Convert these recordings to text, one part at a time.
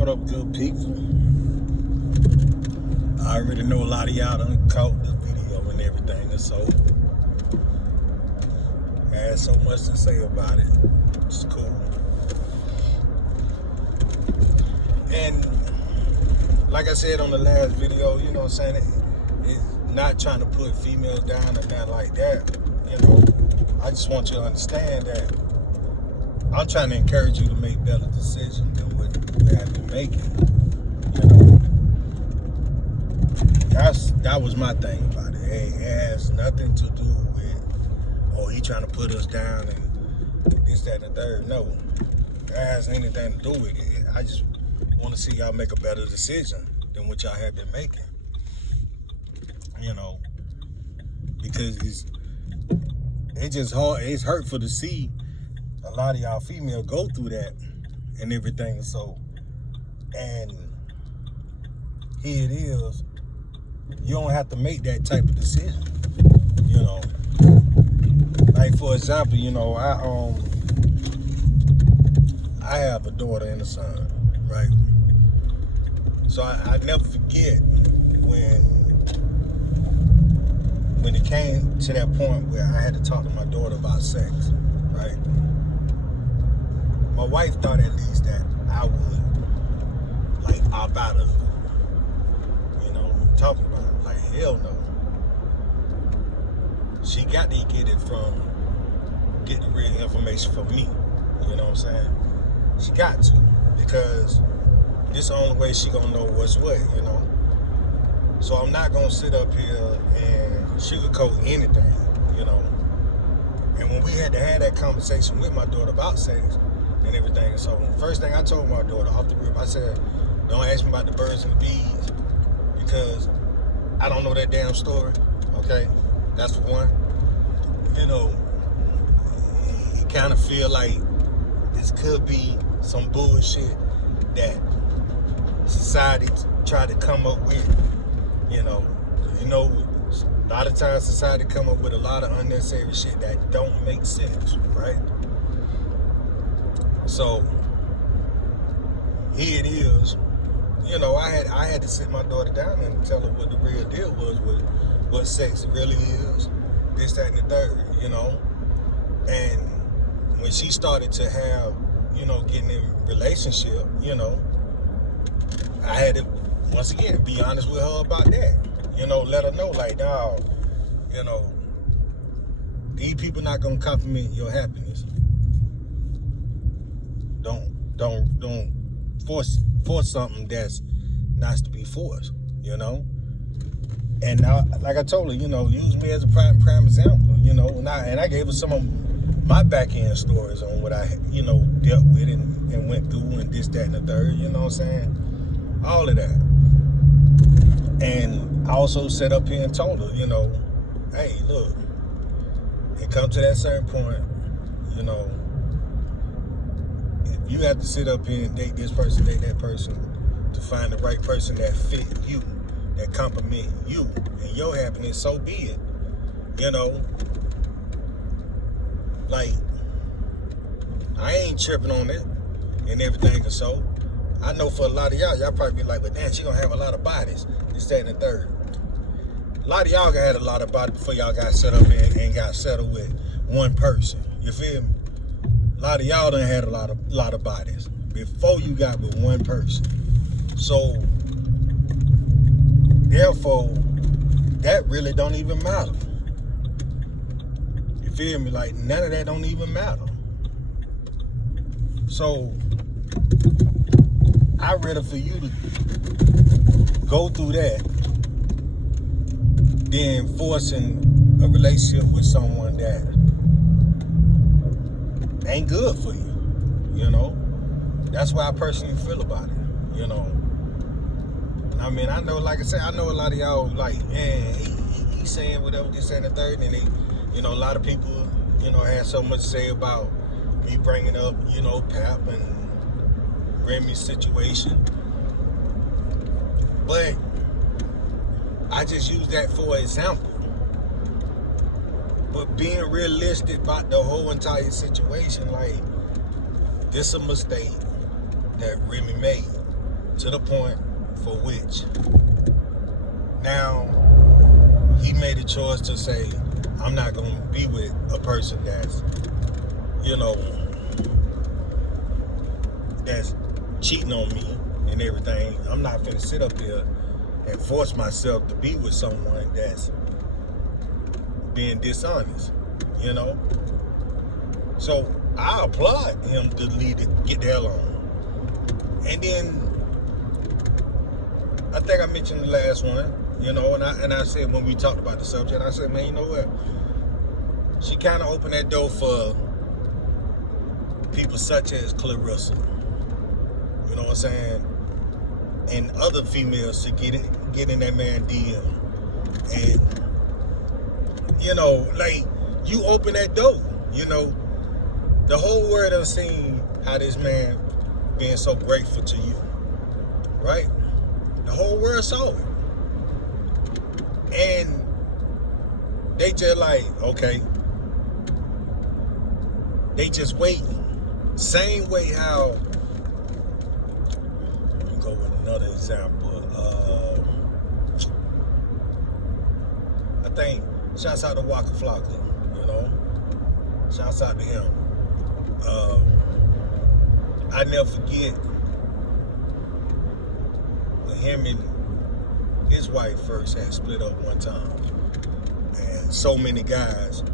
What up, good people? I already know a lot of y'all done caught the video and everything, and so I had so much to say about it. It's cool. And like I said on the last video, you know what I'm saying, it's not trying to put females down or nothing like that. You know, I just want you to understand that I'm trying to encourage you to make better decisions than what you have been making. You know, that was my thing about it. It has nothing to do with, oh, he trying to put us down and this, that, and the third. No, it has anything to do with it. I just want to see y'all make a better decision than what y'all have been making. You know, because it's just hard. It's hurtful to see a lot of y'all females go through that and everything. So, and here it is. You don't have to make that type of decision. You know, like for example, you know, I have a daughter and a son, right? So I never forget when it came to that point where I had to talk to my daughter about sex, right? My wife thought at least that I would, like, about her, you know, talking about it. Like, hell no. She got to get it from, get the real information from me, you know what I'm saying? She got to, because this is the only way she gonna know what's what, you know? So I'm not gonna sit up here and sugarcoat anything, you know? And when we had to have that conversation with my daughter about sex and everything, so the first thing I told my daughter off the rip, I said, don't ask me about the birds and the bees, because I don't know that damn story, okay? That's for one. You know, you kind of feel like this could be some bullshit that society tried to come up with, you know, a lot of times society come up with a lot of unnecessary shit that don't make sense, right? So here it is. You know, I had to sit my daughter down and tell her what the real deal was with what sex really is, this, that, and the third, you know. And when she started to have, you know, getting in relationship, you know, I had to, once again, be honest with her about that. You know, let her know, like, dawg, you know, these people not gonna compliment your happiness. Don't force something that's not to be forced, you know. And now, like I told her, you know, use me as a prime example, you know. And I gave her some of my back end stories on what I, you know, dealt with and went through and this, that, and the third, you know what I'm saying? All of that. And I also sat up here and told her, you know, hey, look, it comes to that certain point, you know, if you have to sit up here and date this person, date that person, to find the right person that fit you, that compliment you and your happiness, so be it. You know, like, I ain't tripping on it and everything, and so I know for a lot of y'all probably be like, but damn, she gonna have a lot of bodies, this, that, and the third. A lot of y'all had a lot of bodies before y'all got set up and got settled with one person. You feel me? A lot of y'all done had a lot of bodies before you got with one person. So therefore, that really don't even matter. You feel me? Like, none of that don't even matter. So I'd rather for you to go through that than forcing a relationship with someone that ain't good for you, you know? That's why I personally feel about it, you know? I mean, I know, like I said, I know a lot of y'all like, man, he's saying whatever, this, and the third, and they, you know, a lot of people, you know, had so much to say about me bringing up, you know, Pap and Remy's situation. But I just use that for example. But being realistic about the whole entire situation, like, this a mistake that Remy made. to the point for which now he made a choice to say, I'm not going to be with a person that's, you know, that's cheating on me and everything. I'm not finna sit up here and force myself to be with someone that's being dishonest, you know? So I applaud him to lead it, get the hell on. And then I think I mentioned the last one, you know, and I said when we talked about the subject, I said, man, you know what? She kind of opened that door for people such as Clarissa. You know what I'm saying? And other females to get in that man DM. And, you know, like, you open that door, you know. The whole world has seen how this man being so grateful to you, right? The whole world saw it. And they just like, okay, they just waiting. Same way how, let me go with another example. I think, shouts out to Waka Flocka, you know? Shouts out to him. I never forget when him and his wife first had split up one time. And so many guys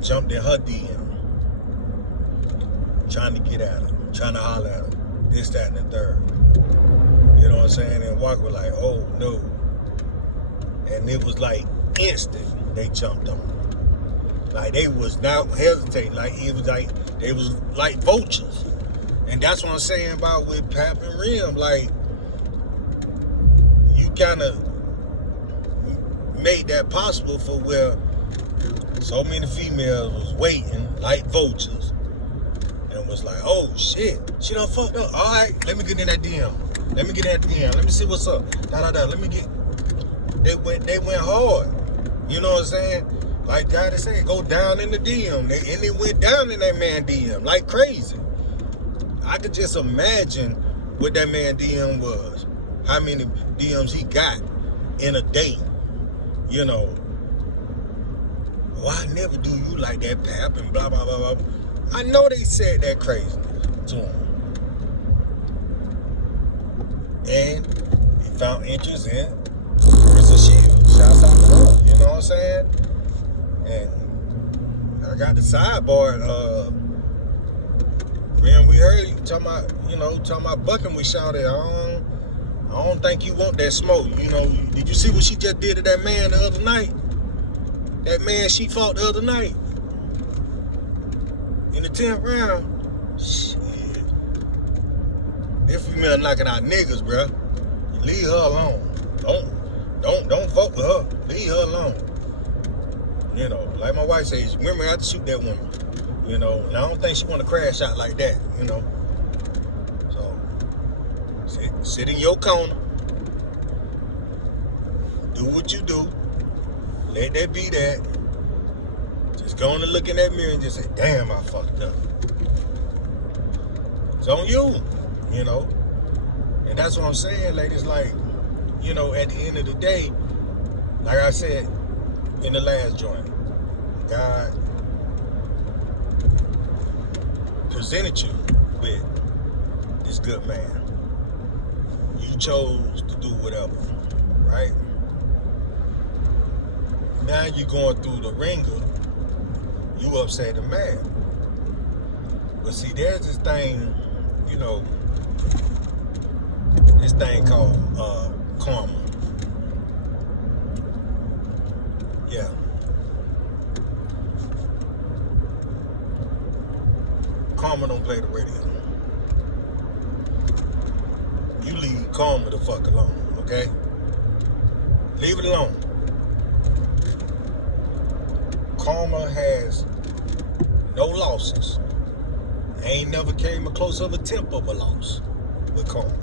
jumped in her DM, trying to get at her, trying to holler at her, this, that, and the third. You know what I'm saying? And Walker was like, oh no. And it was like instant they jumped on her. Like they was not hesitating. Like it was like they was like vultures. And that's what I'm saying about with Pap and Rim. Like you kind of made that possible for where so many females was waiting like vultures and was like, oh shit, she done fucked up. All right, let me get in that DM. Let me get in that DM. Let me see what's up. Let me get. They went hard. You know what I'm saying? Like God is saying, go down in the DM. And they went down in that man DM like crazy. I could just imagine what that man DM was. How many DMs he got in a day. You know, oh, I never do you like that, Pap, and blah, blah, blah, blah. I know they said that crazy to him. And he found interest in Clarissa Shields. Shouts out to her, you know what I'm saying? And I got the sidebar, man, we heard you talking about bucking, we shouted, I don't think you want that smoke. You know, did you see what she just did to that man the other night? That man she fought the other night. In the 10th round. Shit. This female knocking out niggas, bro. Leave her alone. Don't fuck with her. Leave her alone. You know, like my wife says, women have to shoot that woman. You know, and I don't think she want to crash out like that, you know. Sit in your corner. Do what you do. Let that be that. Just go on and look in that mirror and just say, damn, I fucked up. It's on you, you know. And that's what I'm saying, ladies. Like, you know, at the end of the day, like I said in the last joint, God presented you with this good man. You chose to do whatever, right? Now you're going through the ringer, you upset and mad. But see, there's this thing, you know, this thing called karma. Yeah. Karma don't play the radio. You leave karma the fuck alone, okay? Leave it alone. Karma has no losses. Ain't never came a close of a tenth of a loss with karma,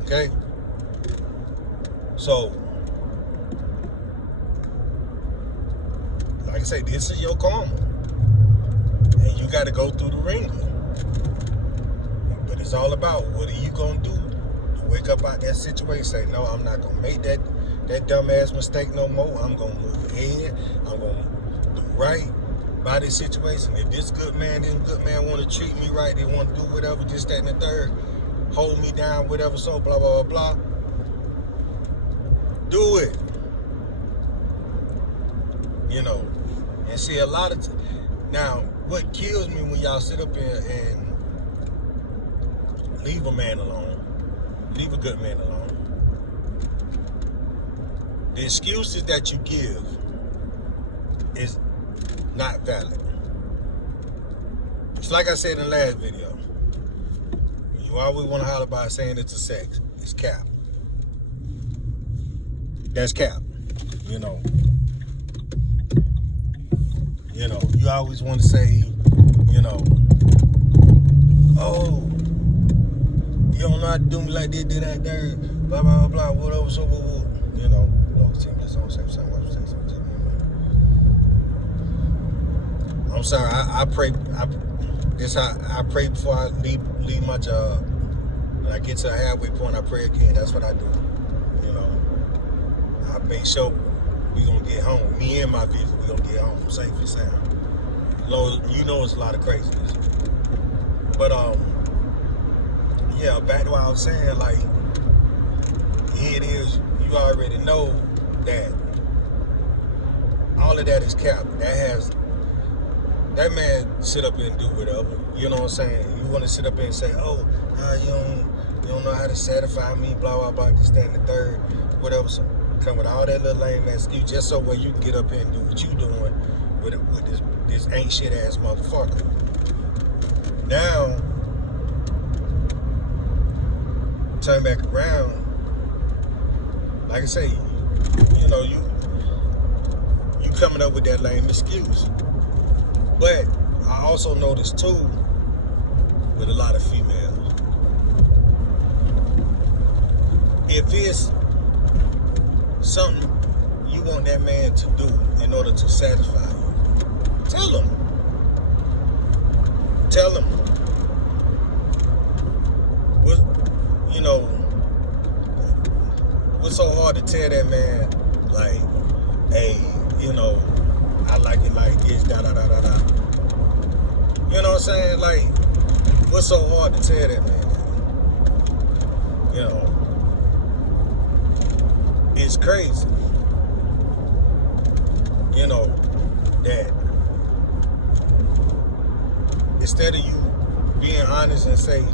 okay? So, like I say, this is your karma. And you got to go through the ringer. But It's all about what are you gonna do to wake up out that situation, say, no, I'm not gonna make that dumbass mistake no more. I'm gonna move ahead. I'm gonna do right by this situation. If this good man want to treat me right, they want to do whatever, this, that, and the third, hold me down, whatever, so blah, blah, blah, blah. Do it. You know, and see a lot of now, what kills me when y'all sit up here and leave a man alone, leave a good man alone. The excuses that you give is not valid. It's like I said in the last video. You always want to holler about saying it's a sex. It's cap. That's cap. You know, you always want to say, oh, you don't know how to do me like this, did that, there, blah, blah, blah, whatever, so, I'm sorry, I pray, this how I pray before I leave my job. When I get to a halfway point, I pray again. That's what I do. I make sure we gonna get home. Me and my vehicle, we gonna get home safe and sound. It's a lot of craziness. But yeah, back to what I was saying, like, here it is, you already know that all of that is cap. That man sit up and do whatever. You know what I'm saying? You want to sit up and say, oh, you don't know how to satisfy me, blah, blah, blah, this, that, and the third, whatever. So come with all that little lame excuse just so where you can get up here and do what you doing with this ain't shit ass motherfucker. Now, turn back around, like I say, you coming up with that lame excuse. But I also noticed too, with a lot of females, if it's something you want that man to do in order to satisfy you, tell him. Tell him. What's so hard to tell that man, like, hey, I like it like this, da da da da da. You know what I'm saying? Like, what's so hard to tell that man? It's crazy. That instead of you being honest and say,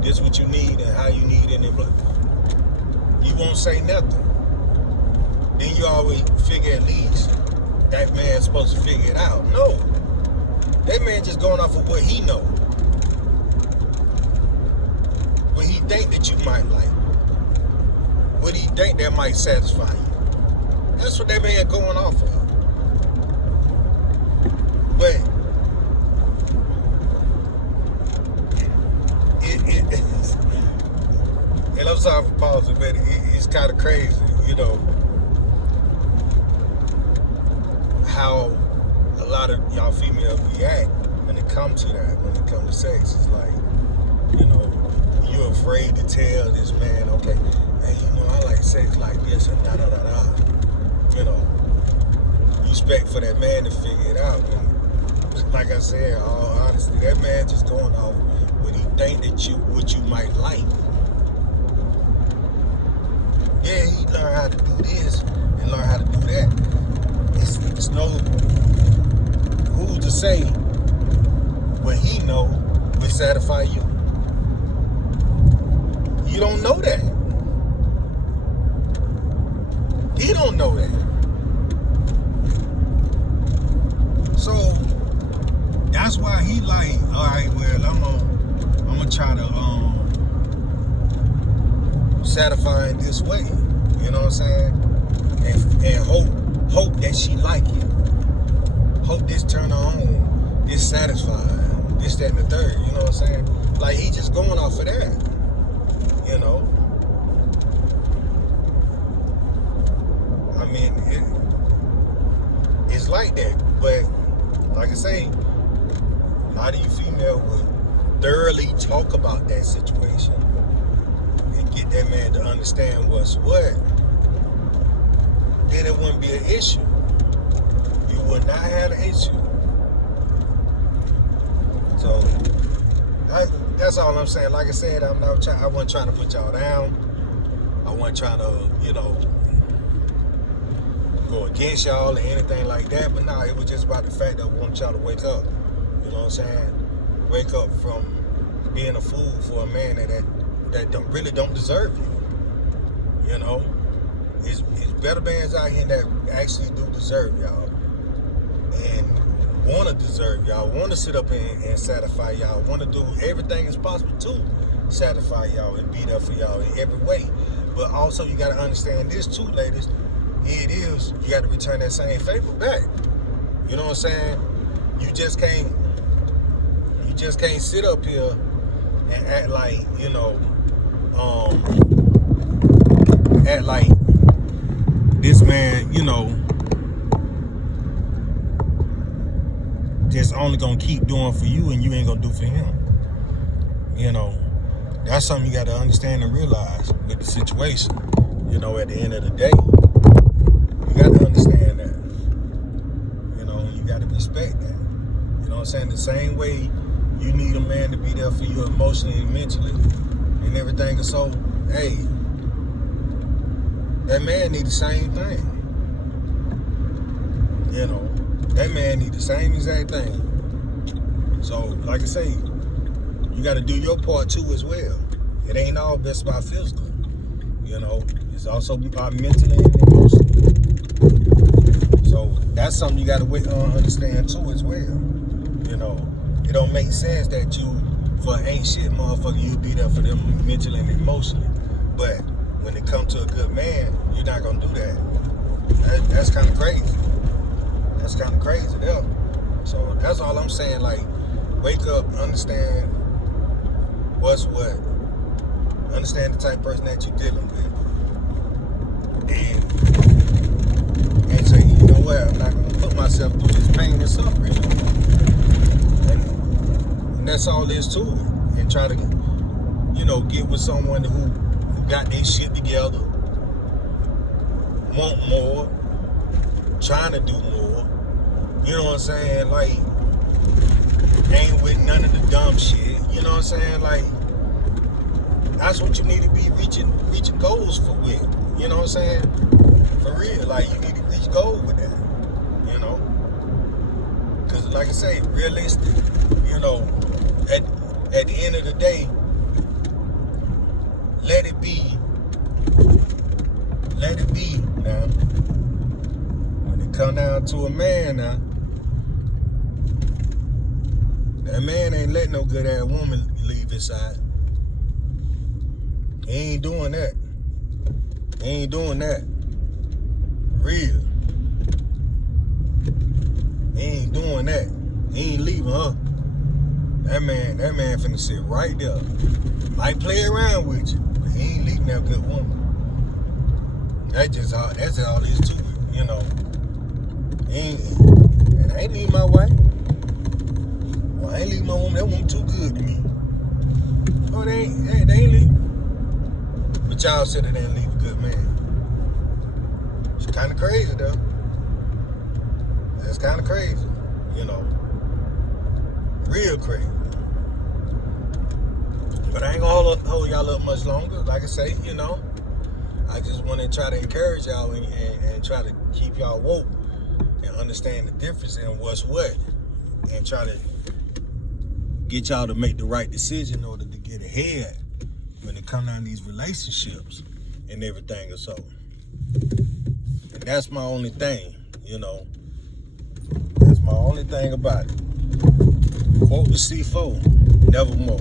this what you need and how you need it, and you won't say nothing. Then you always figure at least that man's supposed to figure it out. No. That man just going off of what he know. What he think that you might like. What he think that might satisfy you. That's what that man going off of. But and I'm sorry for pausing, but it's kind of crazy, how a lot of y'all females react when it comes to that, when it comes to sex. It's like, you're afraid to tell this man, okay, hey, I like sex like this and da da da da. You expect for that man to figure it out. And like I said, all honesty, that man just going off what he think what you might like. Yeah, he learned how to do this and learn how to do that. It's no who's to say what he know will satisfy you. You don't know that. He don't know that. So that's why he like, all right, well, I'm gonna try to satisfy in this way. You know what I'm saying? And hope that she like it. Hope this turn her on, this satisfied, this, that, and the third. You know what I'm saying? Like, he just going off of that. I mean, it's like that. But like I say, a lot of you female would thoroughly talk about that situation and get that man to understand what's what, then it wouldn't be an issue. You would not have an issue. So that's all I'm saying. Like I said, I wasn't trying to put y'all down. I wasn't trying to, go against y'all or anything like that. But nah, it was just about the fact that I want y'all to wake up. You know what I'm saying? Wake up from being a fool for a man that really don't deserve you. It's better bands out here that actually do deserve y'all and want to deserve y'all, want to sit up and satisfy y'all, want to do everything is possible to satisfy y'all and be there for y'all in every way. But also you got to understand this too, ladies. Here it is, you got to return that same favor back. You know what I'm saying? You just can't sit up here and act like, act like this man, just only gonna keep doing for you and you ain't gonna do for him. That's something you gotta understand and realize with the situation. At the end of the day, you gotta understand that. You gotta respect that. You know what I'm saying? The same way you need a man to be there for you emotionally and mentally and everything. And so, hey, that man need the same thing. That man need the same exact thing. So, like I say, you got to do your part too as well. It ain't all just about physical. It's also about mentally and emotionally. So that's something you got to understand too as well. It don't make sense that you, for ain't shit motherfucker, you be there for them mentally and emotionally. But when it comes to a good man, you're not gonna do that. That's kind of crazy. That's kind of crazy there. So that's all I'm saying. Like, wake up, understand what's what, understand the type of person that you're dealing with, and say, you know what, I'm not gonna put myself through this pain and suffering. And that's all there is to it. And try to, get with someone who got their shit together, want more, trying to do more. You know what I'm saying? Like, ain't with none of the dumb shit. You know what I'm saying? Like, that's what you need to be reaching goals for with. You know what I'm saying? For real. Like, you need to reach goals with that. Because, like I say, realistic, at the end of the day, let it be now. When it come down to a man now, that man ain't letting no good ass woman leave his side. He ain't doing that. He ain't doing that. Real. He ain't doing that. He ain't leaving her. That man finna sit right there. Might play around with you, but he ain't leaving that good woman. That's all there is to it, And I ain't leaving my wife. Well, I ain't leaving my woman. That woman too good to me. Oh, they ain't leaving. But y'all said they didn't leave a good man. It's kind of crazy, though. That's kind of crazy, real crazy. But I ain't gonna hold y'all up much longer. Like I say, I just want to try to encourage y'all and try to keep y'all woke and understand the difference in what's what, and try to get y'all to make the right decision in order to get ahead when it comes down to these relationships and everything or so. And that's my only thing, That's my only thing about it. Quote the C4, nevermore.